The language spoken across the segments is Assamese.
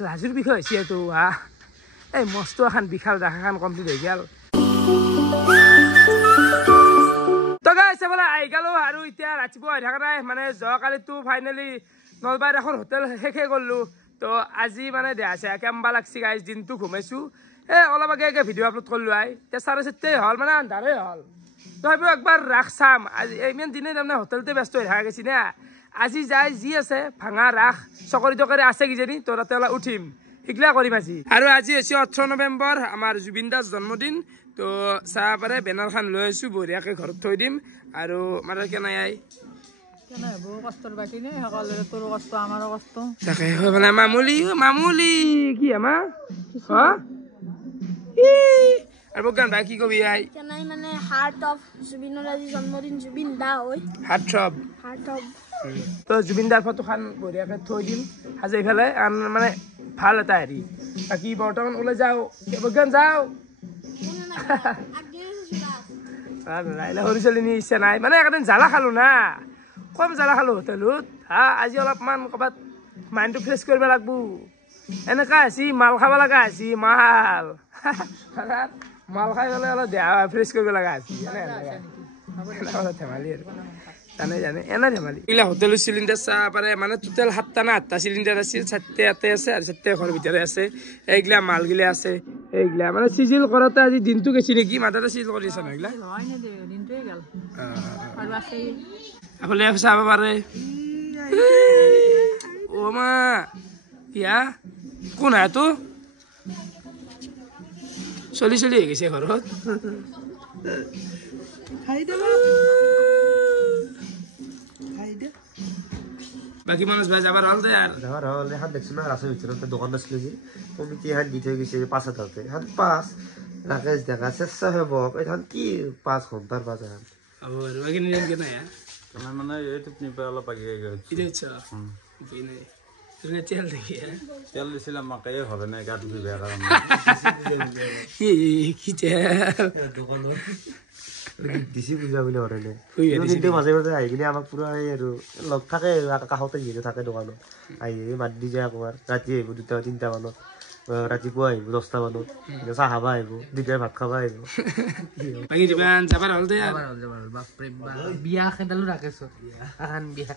লাজুৰ বিষয় হৈছে এইটো হা এই মস্ত এখন বিশাল দেখাখন কমপ্লিট হৈ গেল তো গাইছ বলা আহি গেলো আৰু এতিয়া ৰাতিপুৱা হৈ থকা নাই মানে যোৱাকালিতো ফাইনেলি নলবাৰীত এখন হোটেল শেষে কৰিলো তো আজি মানে দেহা চেহা কেম্বা লাগছি গাইছ দিনটো ঘুমাইছো অলপ আগে ভিডিঅ' আপলোড কৰিলো আই এতিয়া 7:30 হ'ল মানে আন্ধাৰে হ'ল তো ভাবিও একবাৰ ৰাস চাম আজি ইমান দিনে তাৰমানে হোটেলতে ব্যস্ত হৈ থকা গৈছি না আজি যাই যি আছে ভাঙা ৰাস চকৰি তকৰি আছে কিজানি তো তাতে অলপ উঠিম শিকলা কৰিম আজি আৰু আজি হৈছে 18 নৱেম্বৰ আমাৰ জুবিন দাস জন্মদিন তো চাহ পাৰে বেনাৰখন লৈ আছো বঢ়িয়াকে ঘৰত থৈ দিম আৰু মাৰাৰ কেনে আই কেনে হ'ব কষ্টৰ বাকি নাই সকলোৰে তোৰ কষ্ট আমাৰো কষ্ট তাকে হৈ মানে মামুলি কি আমা হা আৰু গান বাকি কি কবি আই কেনাই মানে হাৰ্ট অফ জুবিনৰ আজি জন্মদিন জুবিন দা হয় হাৰ্ট অফ তো জুবিন দাৰ ফটোখন বঢ়িয়াকে থৈ দিম আজি এইফালে মানে ভাল এটা হেৰি বাকী বৰ্তমান ওলাই যাওঁ বগান যাওঁ সৰু ছোৱালী ইচ্ছা নাই মানে একদিন জ্বালা খালো না কম জ্বালা খালো হোটেলত হা আজি অলপমান ক'ৰবাত মাইণ্ডটো ফ্ৰেছ কৰিব লাগব এনেকা আছি মাল খাব লগা আছি মাল খাই গ'লে অলপ দেহা ফ্ৰেছ কৰিব লগা আছি ধেমালি আৰু জানে এনে ধেমালি এইগিলা হোটেলৰ চিলিণ্ডাৰ চাহ পাৰে মানে টোটেল 7টা না 8টা চিলিণ্ডাৰ আছিল 4টা ইয়াতে আছে আৰু 4টা ঘৰৰ ভিতৰে আছে এইগিলা মালগিলা আছে এইগিলা মানে চিজিল কৰোঁতে আজি দিনটো গেছি নেকি মাথাতে চিজিল কৰি আছে নহ'লে আপুনি চাব পাৰে অ' মা ইয়া কোন তো চলি হৈ গৈছে ঘৰত বাকি মানুষ ভাই যাবার হল যাবার হল এখন দেখছো না রাস্তার ভিতরে একটা দোকান আসলো যে কমিটি এখন দিতে গেছে 5,000 এখন 5 রাকেশ দেখা চেষ্টা হব এখন কি 5 ঘন্টার বাজার আবার বাকি নিয়ম কেন তোমার মানে ইউটিউব নিপে অলপ আগে গেছে কি দেখছ বিনে তুমি তেল দেখি তেল দিছিলাম মাকাই হবে না গাট ধুই বেয়া কারণ কি তেল দোকানত দিছি পূজা বুলি হৰে কিন্তু মাজে মাজে আহি কিনে আমাক পুৰা আৰু লগ থাকে কাষতে গিয়ে থাকে দোকানত আহি মাত দি যায় আকবাৰ ৰাতি আহিব 2টা 3টা মানত ৰাতিপুৱা আহিব 10টা মানত চাহ খাবা আহিব দিদাৰ ভাত খাবা আহিব বাকি দিবান যাবাৰ হল দে যাবাৰ বাপৰে বিয়া খেদালো ৰাখেছো আহান বিয়া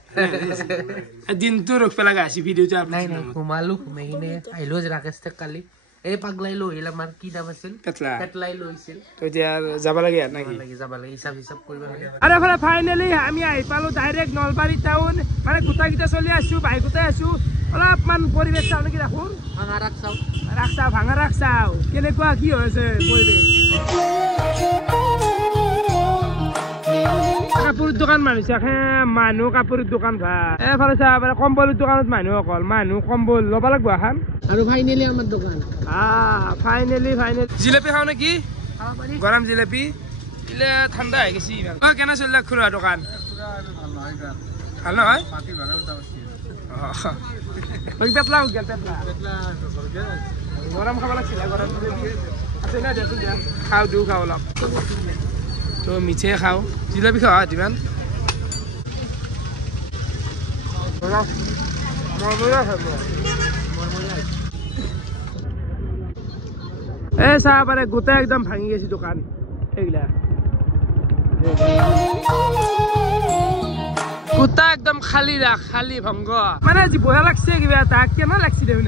দিনটো ৰখ পেলাগা আছে ভিডিওটো নাই ঘুমালো ঘুমাইনে আহিলো ৰাকেশ তে কালি এই পাগলাইলো এলা মার কি নাম আছিল পেটলাইলো হইছিল তো এতিয়া যাব লাগে নাকি যাব লাগে হিসাব কৰিব লাগে আৰে ফলে ফাইনালি আমি আহি পালো ডাইৰেক্ট নলবাৰী টাউন মানে গুটা গিটা চলি আছো ভাই গুটাই আছো অলপমান পৰিবেশ চাও নেকি ৰাখো ভাঙা ৰাখ চাও কেনেকুৱা কি হৈছে পৰিবেশ কাপোৰৰ দোকান মানুহ কাপোৰৰ দোকান ভাই এফালে চাব কম্বলৰ দোকানত মানুহ কম্বল ল'ব লাগিব এখন আৰু ফাইনালি আমাৰ দোকান ফাইনালি জিলেপি খাও নেকি গৰম জিলেপি ইলে ঠাণ্ডা হৈ গেছি কেনে চলিলে খুৰা দোকান ভাল নহয় পেটলা গৰম খাব লাগিছিল গৰম আছে না দেচোন দিয়া খাওঁ অলপ তো মিঠে খাওঁ জিলেপি খাওঁ যিমান এই চাহ পাৰে গোটেই একদম ভাঙি গেছি দোকান এইগিলা গোটা একদম খালী ভংগ মানে আজি বয়া লাগছে কিবা এটা কেনে লাগছি দেখোন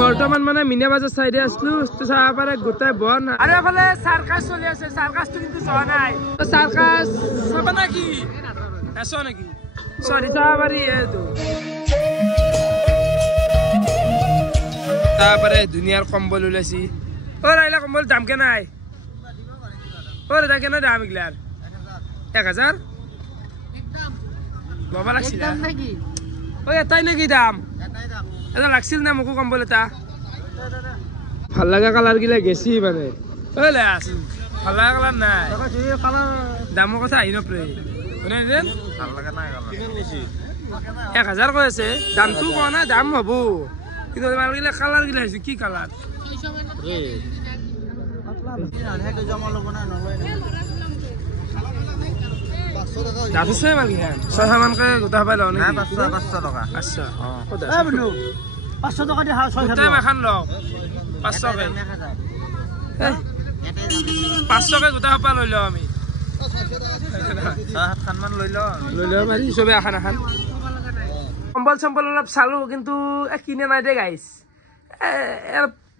বৰ্তমান মানে মিনা বাজাৰ চাইডে আছিলো চাহ পাৰে গোটাই বন আৰু এফালে চাৰ্কাছ চলি আছে চাৰ্কাছটো কিন্তু যোৱা নাই চাৰ্কাছ চাবা নাকি আছ নেকি সরি চাহ পারি এইটো তারপরে দুনিয়ার কম্বল ওলাইছি ও রাইলা কম্বল দাম কেন আই ও দাদা কেন দাম এগুলার 1000 বাবা লাগছিল ও এটাই নাকি দাম এটা লাগছিল না মোকো কম্বল এটা ভাল লাগা কালার গিলা গেছি মানে ওলে আছিল ভাল লাগা কালার নাই দামৰ কথা আহি নপৰে কোনে দেন ভাল লাগা নাই কালাৰ 1000 কৈ আছে দামটো কোৱা নাই দাম হ'ব কিন্তু মালগিলা কালার গিলা আছে কি কালার দাঁতছে মানে কি 600 মানকে গোটা পাই লও নেকি 500 টকা আচ্ছা কত এ বন্ধু 500 টাকা দি 600 টাকা এখন লও 500 কে 500 কে গোটা পা লৈ লও আমি 7 খান মান লৈ লও মাৰি সবে আখান কম্বল সম্বল অলপ চালো কিন্তু কিনে নাই দে গাইছ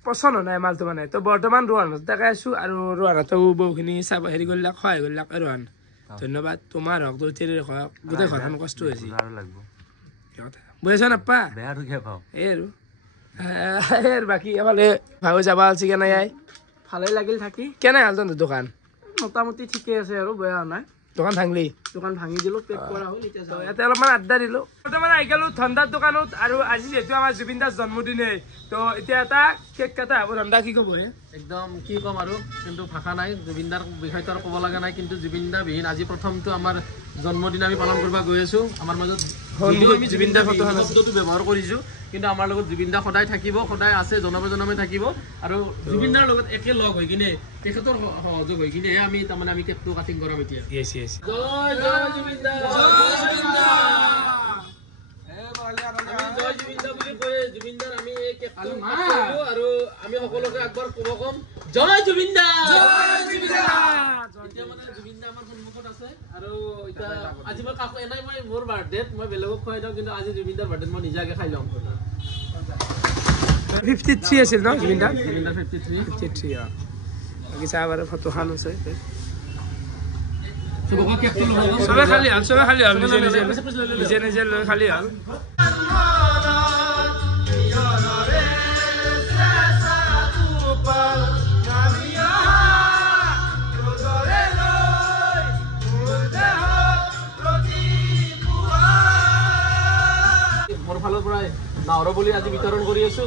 পছন্দ নাই মালটো মানে তো বৰ্তমান ৰোহানত তাকে আছো আৰু ৰোহানতো বহুখিনি চাব হেৰি কৰিলাক সহায় কৰিলাক ৰোহান ধন্যবাদ তোমাৰ হক তোৰ তেৰি হক গোটেই ঘৰখন কষ্ট হৈছে আৰু লাগব বুজিছ নাপা বেয়া ৰুখে পাও এই আৰু বাকী এফালে ভাও যাবা আছে কেনে আই ভালে লাগিল থাকি কেনে হাল তহঁতৰ দোকান মোটামুটি ঠিকে আছে আৰু বেয়া নাই দোকান ভাঙলি দোকান ভাঙি দিলো পেক কৰা হ'ল এতিয়া তো ইয়াতে অলপমান আড্ডা দিলো বৰ্তমান আহি গ'লো ধন্দাৰ দোকানত আৰু আজি যিহেতু আমাৰ জুবিন দাৰ জন্মদিনে তো এতিয়া এটা কেক কাটা হ'ব ধন্দা কি ক'ব একদম কি ক'ম আৰু কিন্তু ভাষা নাই জুবিনদাৰ বিষয়টো আৰু ক'ব লগা নাই কিন্তু জুবিনদা বিহীন আজি প্ৰথমটো আমাৰ জন্মদিন আমি পালন কৰিব গৈ আছো আমাৰ মাজত জুবিনদা ফটো শব্দটো ব্যৱহাৰ কৰিছো কিন্তু আমাৰ লগত জুবিনদা সদায় থাকিব সদায় আছে জনমে থাকিব আৰু জুবিনদাৰ লগত একে লগ হৈ কিনে তেখেতৰ সহযোগ হৈ কিনে আমি তাৰমানে আমি কেকটো কাটিং কৰাম এতিয়া ইয়েছ জয় জয় জুবিনদা জয় জুবিনদা বুলি কয় জুবিনদাৰ আমি এই কেকটো আৰু আমি সকলোকে একবাৰ ক'ব কম জয় জুবিনদা এতিয়া মানে জুবিনদা আমাৰ সন্মুখত আছে আৰু এতিয়া আজি মই কাকো এনাই মই মোৰ বাৰ্থডেত মই বেলেগক খুৱাই দিওঁ কিন্তু আজি জুবিনদাৰ বাৰ্থডেত মই নিজাকে খাই ল'ম 53 আছিল ন জুবিনদা 53 বাকী চাহ বাৰু ফটোখন আছে চবকে কেকটো ল'ব চবে খালি হাল নিজে লৈ খালি হাল মোৰ ফালৰ পৰাই নাহৰ বুলি আজি বিতৰণ কৰি আছো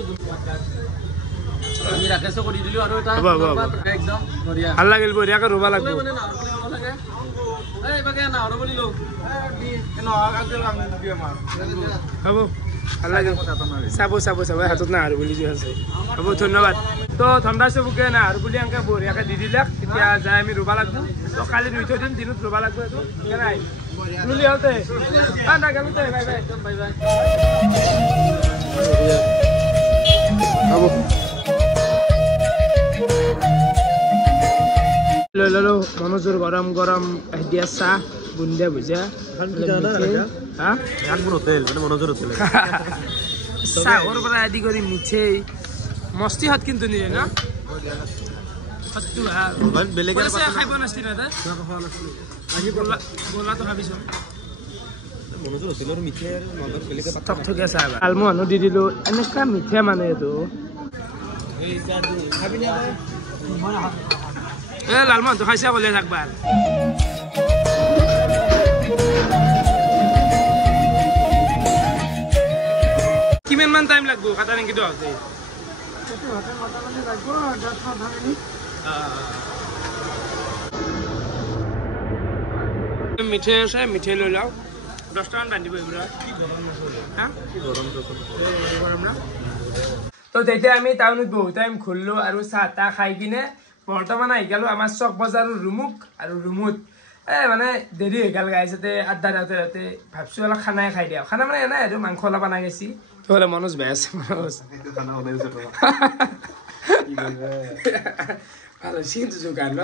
আমি ৰাকেশো কৰি দিলো আৰু এটা একদম বঢ়িয়া ভাল লাগিল বঢ়িয়াকে ৰুবা লাগব মানে নাহৰ বুলি ক'ব লাগে এই বাগে নাহৰ বুলি লো হ'ব ভাল লাগে চাব হাতত নাহৰ বুলি যোৱা আছে হ'ব ধন্যবাদ তো ঠাণ্ডা চবকে নাহৰ বুলি এনেকৈ বঢ়িয়াকৈ দি দিলাক এতিয়া যাই আমি ৰুবা লাগব তো কালি ৰুই থৈ দিম দিনত ৰুবা লাগব এইটো কেনাই ৰুলি হলতে না গেলোতে বাই বাই হ'ব ললো মনোজৰ গৰম গৰম দিয়া চাহ বুন্দিয়া ভুজিয়া চাহৰ পৰা আদি কৰি মিঠেই মস্তি হাত কিন্তু নিলে ন খাই পোৱা নাছিল গোলাটো ভাবিছো থকথকীয়া চাহ আলমোহনো দি দিলো এনেকুৱা মিঠা মানে এইটো লালমোহনটো খাইছে ক'লে থাকবাৰ কিমান মান টাইম লাগব কাটা নেকি হওঁতে মিঠাই আছে মিঠাই লৈ লওঁ 10 টামান বান্ধিব তো তেতিয়া আমি টাউনত বহুত টাইম ঘূৰিলো আৰু চাহ তাহ খাই কিনে বৰ্তমান আহি গ'লো আমাৰ চক বজাৰৰ ৰুমুক আৰু ৰুমত মানে দেৰি হৈ গ'ল গাইছতে আড্ডা দাওঁতে ভাবছো অলপ খানাই খাই দিওঁ খানা মানে এনে আৰু মাংস অলপ আনা গৈছি তোলে মনোজ বেয়া আছে ভাল হৈছে কিন্তু যোগাৰ ন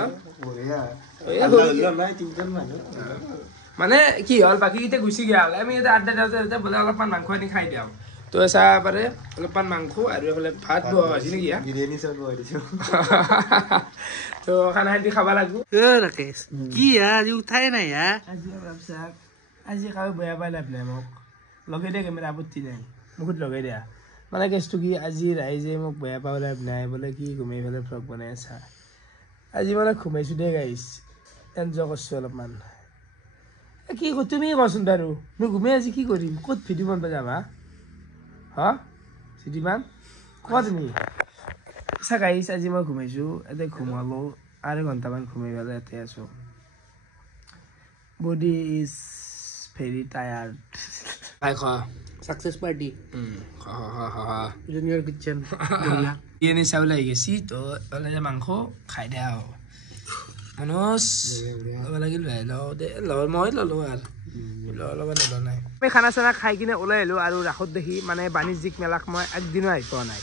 মানে কি হ'ল বাকীকেইটা গুচি গ'ল আমি এতিয়া আড্ডা দাওঁতে বোলে অলপমান মাংস আনি খাই দিওঁ তো চাহ পাৰে অলপমান মাংস আৰু এইফালে ভাত বহা হৈছে নেকি বিৰিয়ানী চাহ বহাই দিছো তো খানা খাই খাব লাগব ৰাকেশ কি আজি উঠাই নাই আজি খাব বেয়া পাই লাভ নাই মোক লগাই দিয়া কেমেৰা আপত্তি নাই বহুত লগাই দিয়া মানে কেছটো কি আজি ৰাইজে মোক বেয়া পাব লাভ নাই বোলে কি ঘুমাই পেলাই ফ্লগ বনাই আছা আজি মানে ঘুমাইছো দে গাইছ এনজয় কৰিছো অলপমান কি তুমি কচোন বাৰু মই ঘুমাই আজি কি কৰিম ক'ত ভিডিঅ' বনাব যাবা হা চিটিমান কোৱা তুমি আচ্ছা গাইছ আজি মই ঘুমাইছো এতিয়া ঘুমালো 8 ঘণ্টামান ঘুমাই পেলাই ইয়াতে আছো বডি ইজ ভেৰি টায়াৰ্ড খাই খোৱা success party junior kitchen biryani চাউল আহি গেছি তো মাংস খাই দিয়া মনোজ ল'ব লাগিল ভাই মই ল'লো আৰু ল'ব নাই আমি খানা চানা খাই কিনে ওলাই আহিলোঁ আৰু ৰাসত দেখি মানে বাণিজ্যিক মেলাক মই একদিনো আহি পোৱা নাই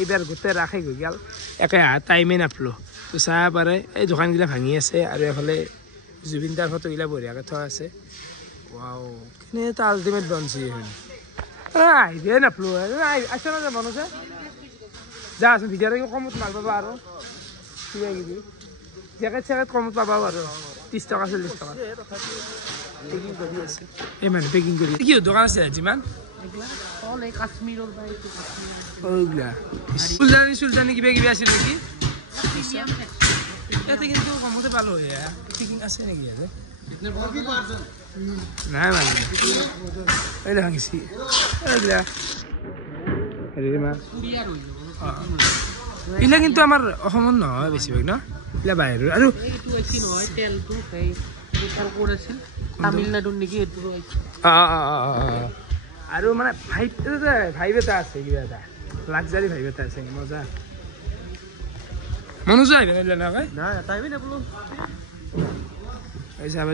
এইবাৰ গোটেই ৰাসে গৈ গ'ল একে টাইমে নাপালোঁ তো চাহ পাৰে এই দোকানগিলা ভাঙি আছে আৰু এফালে জুবিন দাৰ ফটোগিলা বঢ়িয়াকৈ থোৱা আছে ৱাও কেনে এটা আল্টিমেট বনছি আহিবহে নাপালোঁ আছে না যে মনোজে যা আছোঁ ভিডিঅ'টো কমত মাল পাবা আৰু কিবা কিবি জেকেট চেকেট কমত পাবা আৰু 30 টকা 40 টকা পেকিং কৰি আছে এই মানে পেকিং কৰি কি দোকান আছে যিমান চুলতানি কিবা কিবি আছিল নেকি ইয়াতে কিন্তু কমতে পালোঁ পেকিং আছে নেকি ইয়াতে নাই মানে এইবিলাক ভাঙিছি এইবিলাক এইবিলাক কিন্তু আমাৰ অসমত নহয় বেছিভাগ ন এইবিলাক বাহিৰৰ আৰু তামিলনাডুৰ নেকি আৰু মানে ভাইব এটা আছে কিবা এটা লাক্সাৰী ভাইব এটা আছে মজা মনোজা আহিব নাই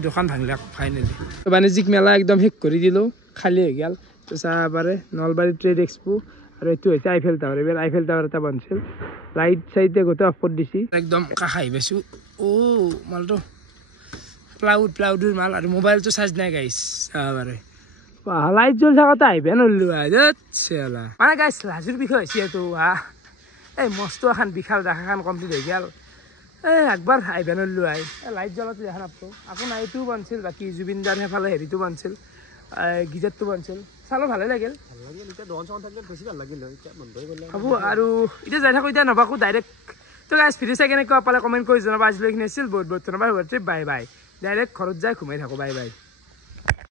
দোকান ভাঙিলাক ফাইনেলি বাণিজ্যিক মেলা একদম শেষ কৰি দিলোঁ খালী হৈ গ'ল তো চাহ পাৰে নলবাৰী ট্ৰেড এক্সপো আৰু এইটো হৈছে আইফেল টাৱাৰ এইবাৰ আইফেল টাৱাৰ এটা বনছিল লাইট চাইটে গোটেই অফ কৰি দিছি একদম কাষ আহি পাইছোঁ মালটো প্লাউডৰ মাল আৰু মোবাইলটো চাৰ্জ নাই গাইছ চাহ পাৰে লাইট জ্বলি থাকোঁতে আহিব নল্লো মানে গাইছ লাজুৰ বিষয় হৈছে এইটো এই মস্ত এখন বিশাল দেখাখন কমপ্লিট হৈ গ'ল একবাৰ আহিব নল্লো লাইট জ্বলাটো দেখা নাপাওঁ আকৌ নাইটোও বনছিল বাকী জুবিনদাৰ সেইফালে হেৰিটো বনছিল গিজাৰটো বনছিল চালোঁ ভালে লাগিল হ'ব আৰু এতিয়া যাই থাকোঁ এতিয়া নবাকো ডাইৰেক্ট তো গাইছ ভিডিঅ' চাই কেনেকুৱা পালে কমেণ্ট কৰি জনাবা আজিলৈ এইখিনি আছিল বহুত বহুত ধন্যবাদ বাই বাই ডাইৰেক্ট ঘৰত যাই ঘুমাই থাকোঁ বাই বাই